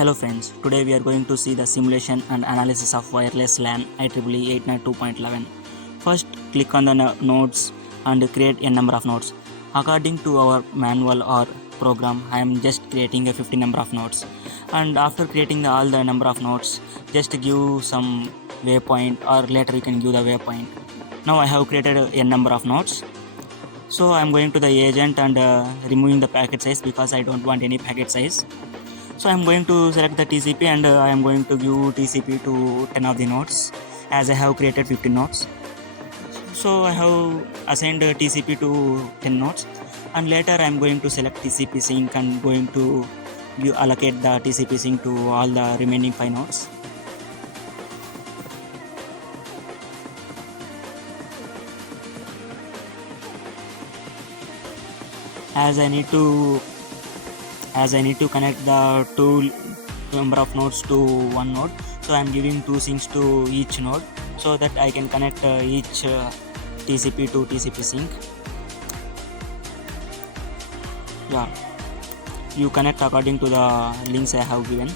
Hello friends, today we are going to see the simulation and analysis of wireless LAN IEEE 802.11. First, click on the nodes and create a number of nodes. According to our manual or program, I am just creating a 50 number of nodes. And after creating all the number of nodes, just give some waypoint or later you can give the waypoint. Now I have created a number of nodes. So I am going to the agent and removing the packet size because I don't want any packet size. So I'm going to select the TCP and I am going to give TCP to 10 of the nodes as I have created 15 nodes. So I have assigned TCP to 10 nodes and later I am going to select TCP sync and going to allocate the TCP sync to all the remaining 5 nodes. As I need to connect the two number of nodes to one node, so I am giving two syncs to each node so that I can connect each TCP to TCP sync. Yeah, you connect according to the links I have given.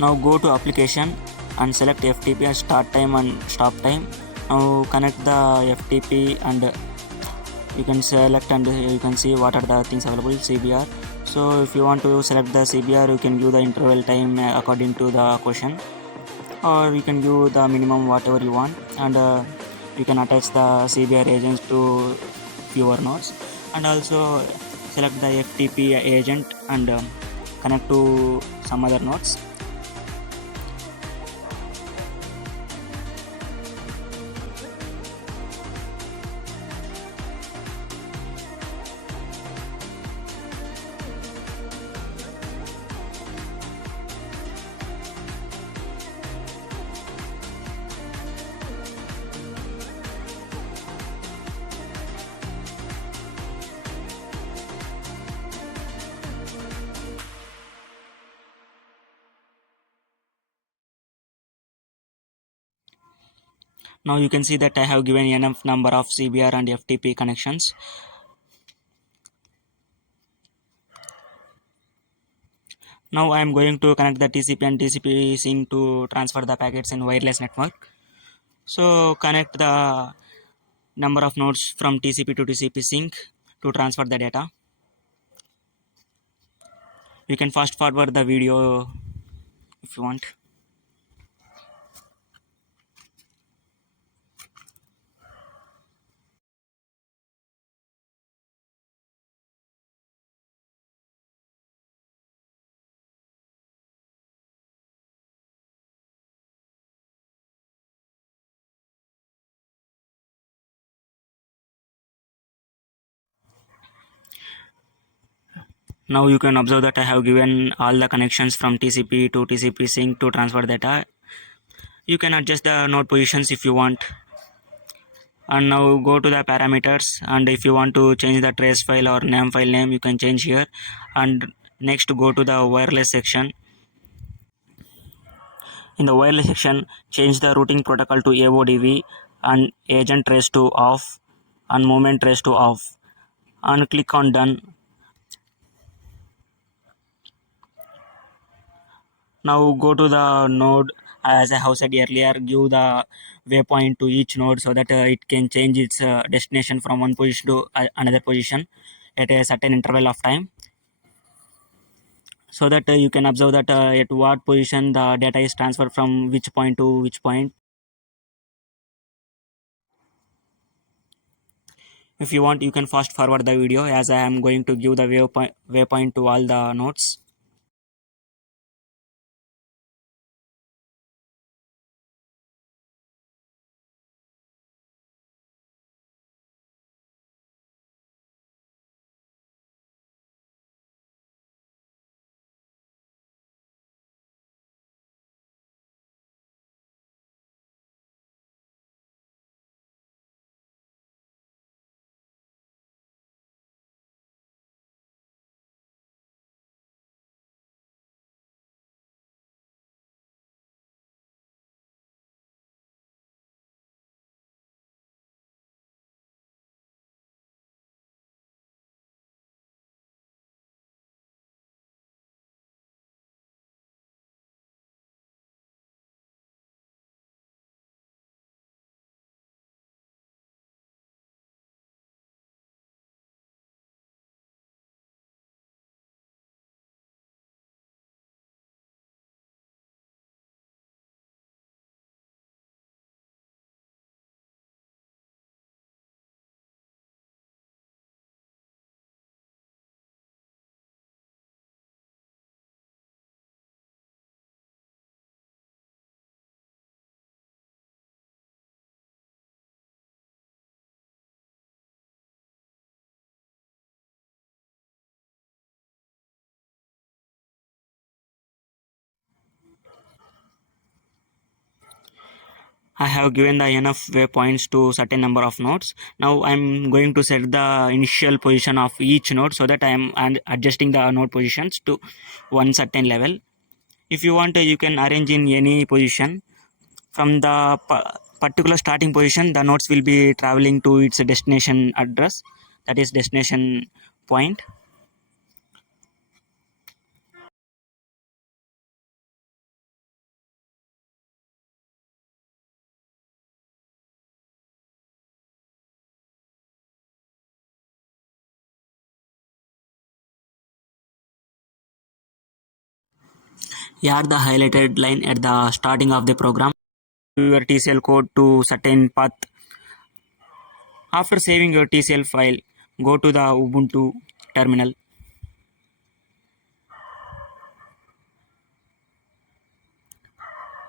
Now go to application and select FTP as start time and stop time. Now connect the FTP and you can select and you can see what are the things available. CBR. So if you want to select the CBR, you can give the interval time according to the question, or you can give the minimum whatever you want, and you can attach the CBR agents to fewer nodes, and also select the FTP agent and connect to some other nodes. Now you can see that I have given enough number of CBR and FTP connections. Now I am going to connect the TCP and TCP sync to transfer the packets in wireless network. So connect the number of nodes from TCP to TCP sync to transfer the data. You can fast forward the video if you want. Now you can observe that I have given all the connections from TCP to TCP sync to transfer data. You can adjust the node positions if you want. And now go to the parameters, and if you want to change the trace file or name file name, you can change here. And next go to the wireless section. In the wireless section, change the routing protocol to AODV and agent trace to off and movement trace to off, and click on done. Now go to the node. As I have said earlier, give the waypoint to each node so that it can change its destination from one position to another position at a certain interval of time, so that you can observe that at what position the data is transferred from which point to which point. If you want, you can fast forward the video as I am going to give the waypoint to all the nodes. I have given the enough waypoints to certain number of nodes. Now I'm going to set the initial position of each node so that I am adjusting the node positions to one certain level. If you want, you can arrange in any position. From the particular starting position, the nodes will be traveling to its destination address, that is destination point. Add the highlighted line at the starting of the program. Your TCL code to certain path. After saving your TCL file, go to the Ubuntu terminal.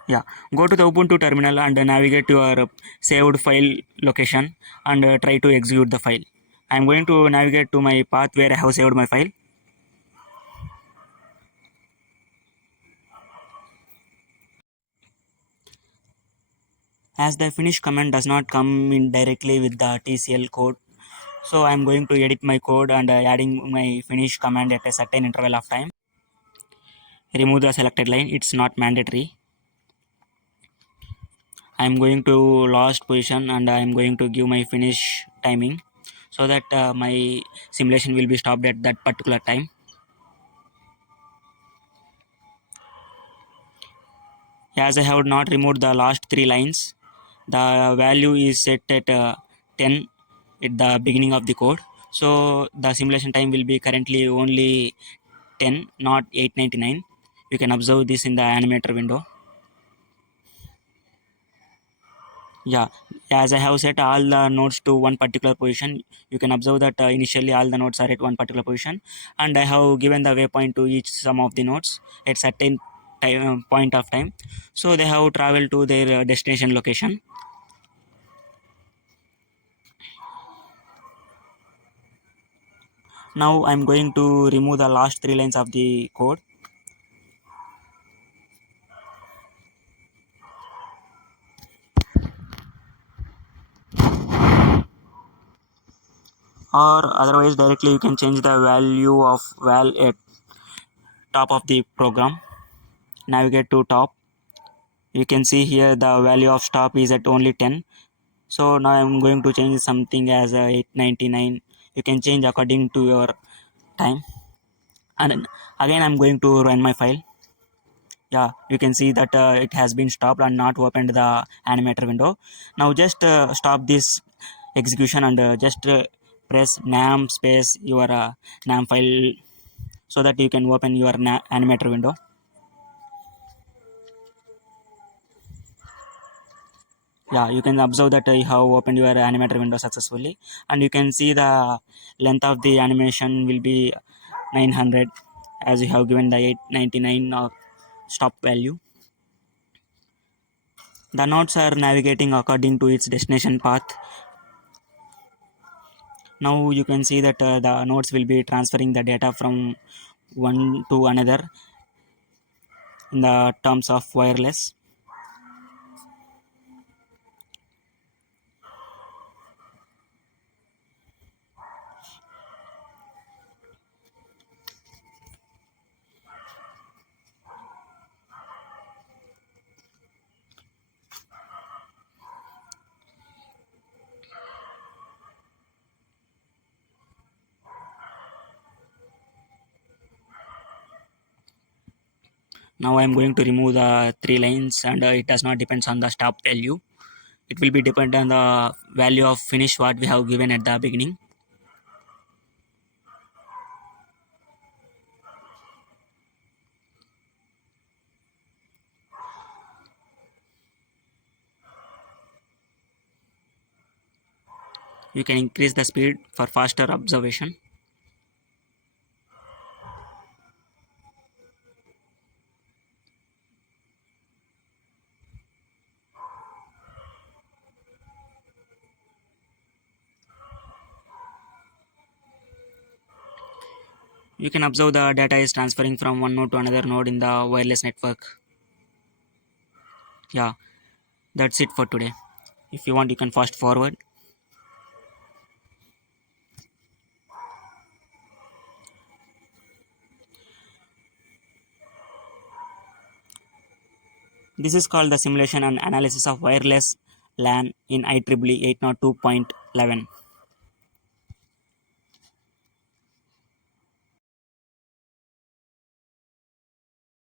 Yeah, go to the Ubuntu terminal and navigate to your saved file location and try to execute the file. I am going to navigate to my path where I have saved my file. As the finish command does not come in directly with the TCL code, so I am going to edit my code and adding my finish command at a certain interval of time. Remove the selected line, it's not mandatory. I am going to last position and I am going to give my finish timing so that my simulation will be stopped at that particular time. As I have not removed the last three lines, the value is set at 10 at the beginning of the code. So the simulation time will be currently only 10, not 899. You can observe this in the animator window. Yeah, as I have set all the nodes to one particular position, you can observe that initially all the nodes are at one particular position, and I have given the waypoint to each some of the nodes at certain time, point of time. So they have traveled to their destination location. Now I'm going to remove the last three lines of the code. Or otherwise directly you can change the value of val at top of the program. Navigate to top. You can see here the value of stop is at only 10. So now I'm going to change something as 899. You can change according to your time. And again I'm going to run my file. Yeah, you can see that it has been stopped and not opened the animator window. Now just stop this execution and just press nam space your nam file so that you can open your animator window. Yeah, you can observe that you have opened your animator window successfully, and you can see the length of the animation will be 900 as you have given the 899 stop value. The nodes are navigating according to its destination path. Now you can see that the nodes will be transferring the data from one to another in the terms of wireless. Now I am going to remove the three lines and it does not depends on the stop value. It will be depend on the value of finish what we have given at the beginning. You can increase the speed for faster observation. You can observe the data is transferring from one node to another node in the wireless network. Yeah, That's it for today. If you want, you can fast forward. This is called the simulation and analysis of wireless LAN in IEEE 802.11.